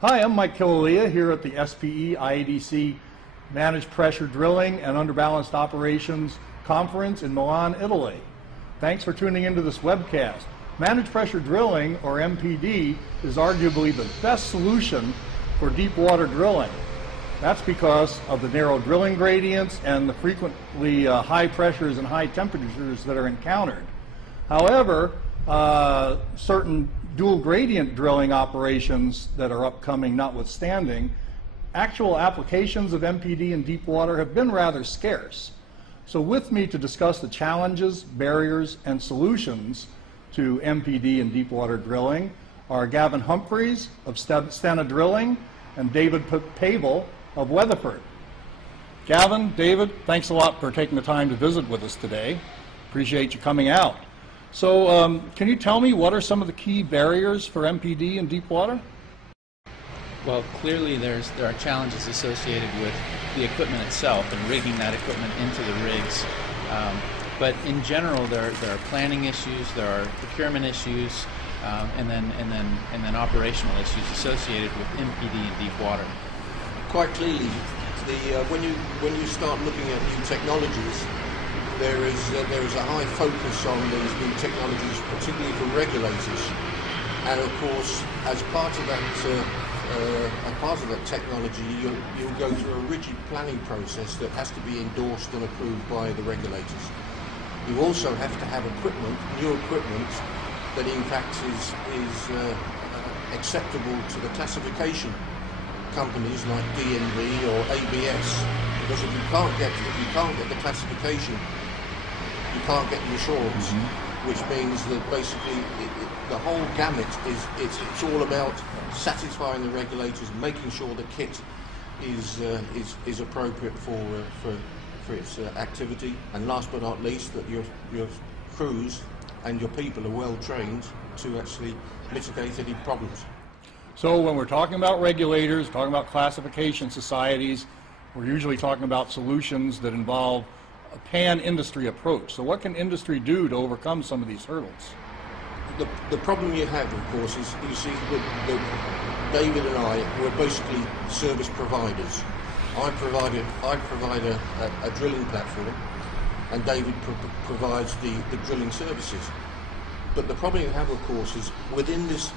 Hi, I'm Mike Kilalia here at the SPE IADC Managed Pressure Drilling and Underbalanced Operations Conference in Milan, Italy. Thanks for tuning into this webcast. Managed Pressure Drilling, or MPD, is arguably the best solution for deep water drilling. That's because of the narrow drilling gradients and the frequently high pressures and high temperatures that are encountered. However, certain dual gradient drilling operations that are upcoming notwithstanding, actual applications of MPD in deep water have been rather scarce. So with me to discuss the challenges, barriers, and solutions to MPD in deep water drilling are Gavin Humphreys of Stena Drilling and David Pavel of Weatherford. Gavin, David, thanks a lot for taking the time to visit with us today. Appreciate you coming out. So can you tell me what are some of the key barriers for MPD in deep water? Well, clearly there are challenges associated with the equipment itself and rigging that equipment into the rigs. But in general, there are planning issues, there are procurement issues, and then operational issues associated with MPD in deep water. Quite clearly, when you start looking at new technologies, there is a high focus on these new technologies, particularly for regulators, and of course, as part of that technology, you'll go through a rigid planning process that has to be endorsed and approved by the regulators. You also have to have new equipment that in fact is acceptable to the classification companies like DNV or ABS, because if you can't get the classification, you can't get the assurance, which means that basically the whole gamut it's all about satisfying the regulators, making sure the kit is appropriate for its activity, and last but not least that your crews and your people are well trained to actually mitigate any problems. So when we're talking about regulators, talking about classification societies, we're usually talking about solutions that involve a pan-industry approach. So what can industry do to overcome some of these hurdles? The problem you have, of course, is you see that David and I were basically service providers. I provide a drilling platform, and David provides the drilling services. But the problem you have, of course, is within this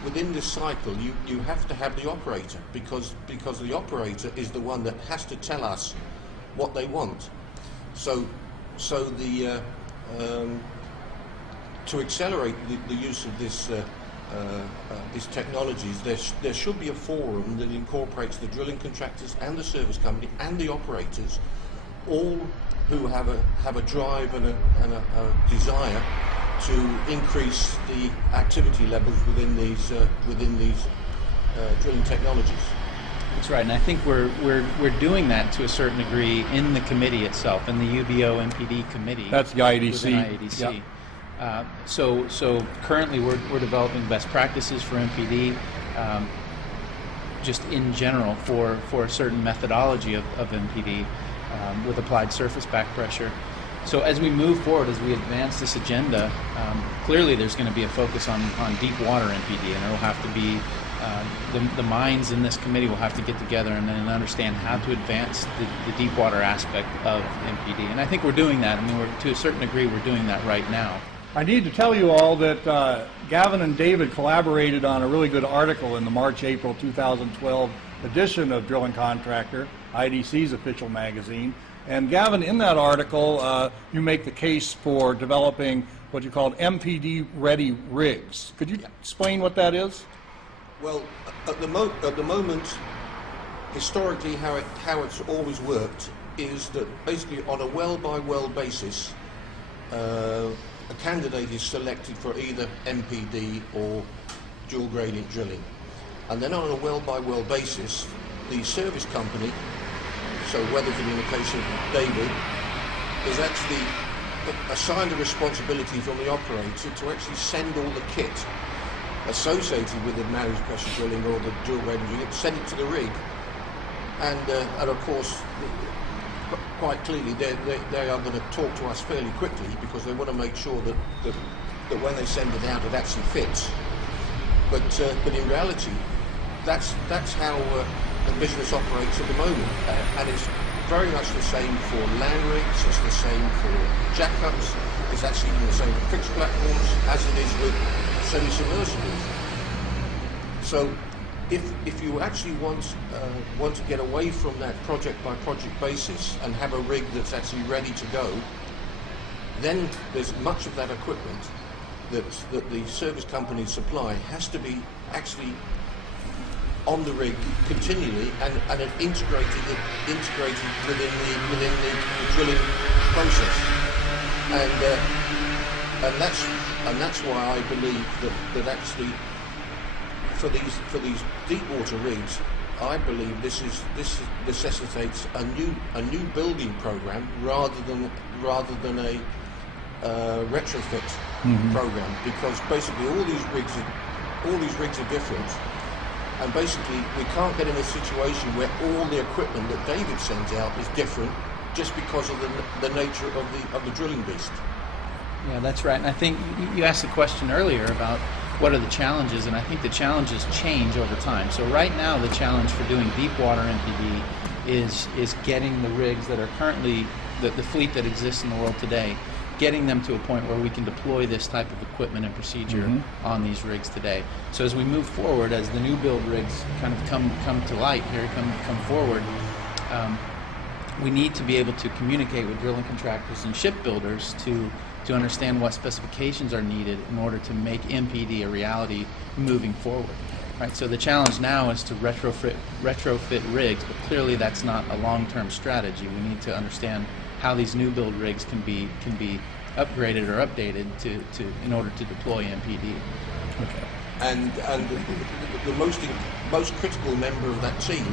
cycle, you have to have the operator, because the operator is the one that has to tell us what they want. So to accelerate the use of these technologies, there should be a forum that incorporates the drilling contractors and the service company and the operators, all who have a drive and a desire to increase the activity levels within these drilling technologies. That's right, and I think we're doing that to a certain degree in the committee itself, in the UBO MPD committee. That's the IADC. IADC. Yep. So currently we're developing best practices for MPD, just in general for a certain methodology of MPD with applied surface back pressure. So as we move forward, as we advance this agenda, clearly there's going to be a focus on deep water MPD, and there will have to be the minds in this committee will have to get together and then understand how to advance the deep water aspect of MPD. And I think we're doing that. I mean, to a certain degree, we're doing that right now. I need to tell you all that Gavin and David collaborated on a really good article in the March-April 2012 edition of Drilling Contractor, IDC's official magazine. And Gavin, in that article, you make the case for developing what you called MPD-ready rigs. Could you explain what that is? Well, at the moment, historically, how it's always worked is that basically on a well-by-well basis, a candidate is selected for either MPD or dual gradient drilling, and then on a well-by-well basis, the service company, so Weatherford in the case of David, is actually assigned a responsibility from the operator to actually send all the kit associated with the managed pressure drilling or the dual gradient drilling, send it to the rig, and of course, quite clearly they are going to talk to us fairly quickly, because they want to make sure that when they send it out it actually fits. But in reality, that's how the business operates at the moment, and it's very much the same for land rigs. It's the same for jackups. It's actually the same for fixed platforms as it is with semi-submersibles. So, if you actually want to get away from that project by project basis and have a rig that's actually ready to go, then there's much of that equipment that the service companies supply has to be actually on the rig continually and integrated within the drilling process, and that's why I believe that actually for these deepwater rigs, I believe this necessitates a new building program rather than a retrofit program, because basically all these rigs are different, and basically we can't get in a situation where all the equipment that David sends out is different just because of the nature of the drilling beast. Yeah, that's right. And I think you asked a question earlier about what are the challenges, and I think the challenges change over time. So right now the challenge for doing deep water MPD is getting the rigs that are currently the fleet that exists in the world today, getting them to a point where we can deploy this type of equipment and procedure on these rigs today. So as we move forward, as the new build rigs kind of come to light here, come forward, we need to be able to communicate with drilling contractors and shipbuilders to understand what specifications are needed in order to make MPD a reality moving forward. Right? So the challenge now is to retrofit rigs, but clearly that's not a long-term strategy. We need to understand how these new build rigs can be upgraded or updated in order to deploy MPD. Okay. And the most critical member of that team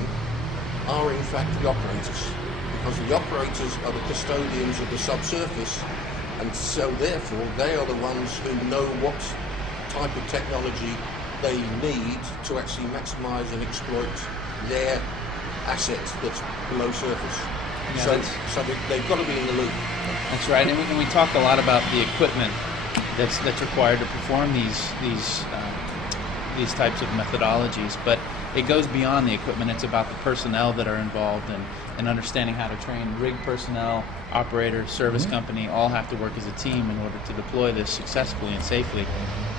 are in fact the operators, because the operators are the custodians of the subsurface, and so therefore they are the ones who know what type of technology they need to actually maximise and exploit their asset that's below surface. Yeah, so they've got to be in the loop. That's right, and we talk a lot about the equipment that's required to perform these types of methodologies, but it goes beyond the equipment. It's about the personnel that are involved and understanding how to train. Rig personnel, operator, service company all have to work as a team in order to deploy this successfully and safely,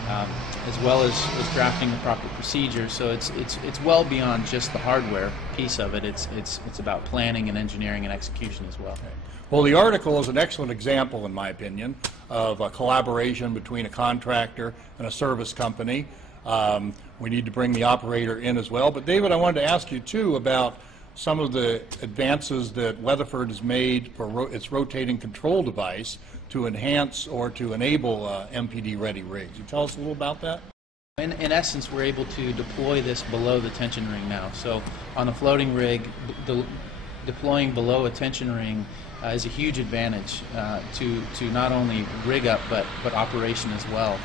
as well as drafting the proper procedures. So it's well beyond just the hardware piece of it. It's about planning and engineering and execution as well. Okay. Well, the article is an excellent example, in my opinion, of a collaboration between a contractor and a service company. We need to bring the operator in as well. But David, I wanted to ask you too about some of the advances that Weatherford has made for its rotating control device to enhance or to enable MPD-ready rigs. Can you tell us a little about that? In essence, we're able to deploy this below the tension ring now. So on a floating rig, deploying below a tension ring is a huge advantage to not only rig up but operation as well.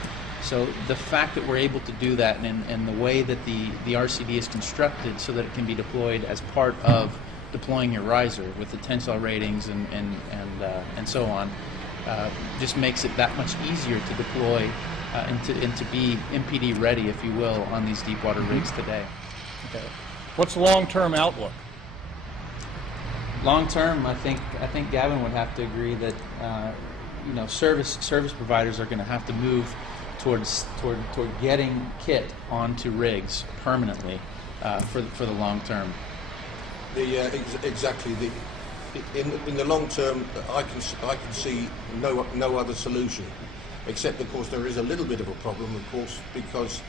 So the fact that we're able to do that and the way that the RCD is constructed so that it can be deployed as part of deploying your riser with the tensile ratings and so on, just makes it that much easier to deploy and to be MPD ready, if you will, on these deep water rigs today. Okay. What's the long-term outlook? Long term, I think Gavin would have to agree that service providers are going to have to move toward getting kit onto rigs permanently for the long term. Exactly. In the long term, I can see no other solution, except of course there is a little bit of a problem, of course, because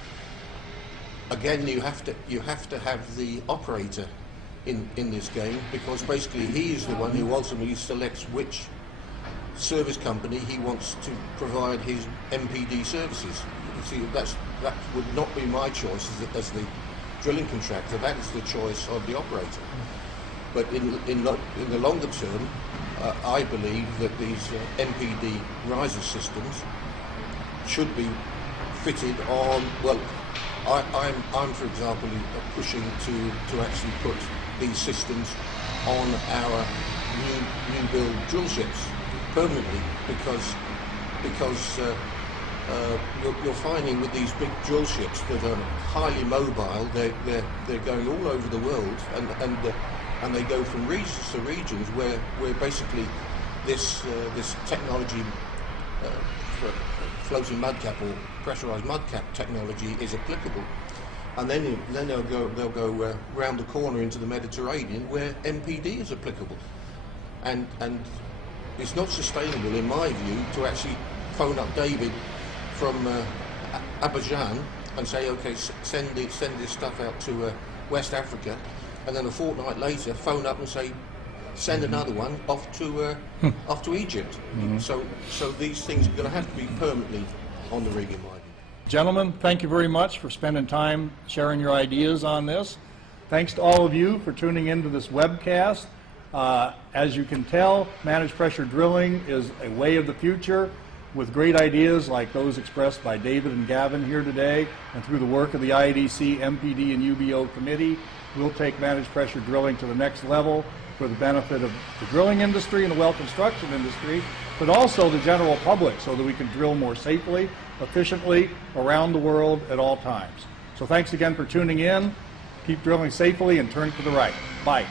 again you have to have the operator in this game, because basically he is the one who ultimately selects which service company he wants to provide his MPD services. You see, that would not be my choice as the drilling contractor. That is the choice of the operator. But in the longer term, I believe that these MPD riser systems should be fitted on. Well, I'm for example pushing to actually put these systems on our new build drill ships permanently, because you're finding with these big drill ships that are highly mobile, they're going all over the world, and they go from regions to regions where basically this technology, floating mudcap or pressurized mudcap technology is applicable. And then they'll go round the corner into the Mediterranean where MPD is applicable. And it's not sustainable, in my view, to actually phone up David from Abidjan and say, okay, send this stuff out to West Africa, and then a fortnight later phone up and say, send another one off to Egypt. So these things are going to have to be permanently on the rig, in my view. Gentlemen, thank you very much for spending time sharing your ideas on this. Thanks to all of you for tuning into this webcast. As you can tell, managed pressure drilling is a way of the future, with great ideas like those expressed by David and Gavin here today, and through the work of the IADC, MPD, and UBO committee, we'll take managed pressure drilling to the next level for the benefit of the drilling industry and the well construction industry, but also the general public, so that we can drill more safely, efficiently, around the world at all times. So thanks again for tuning in. Keep drilling safely and turn to the right. Bye.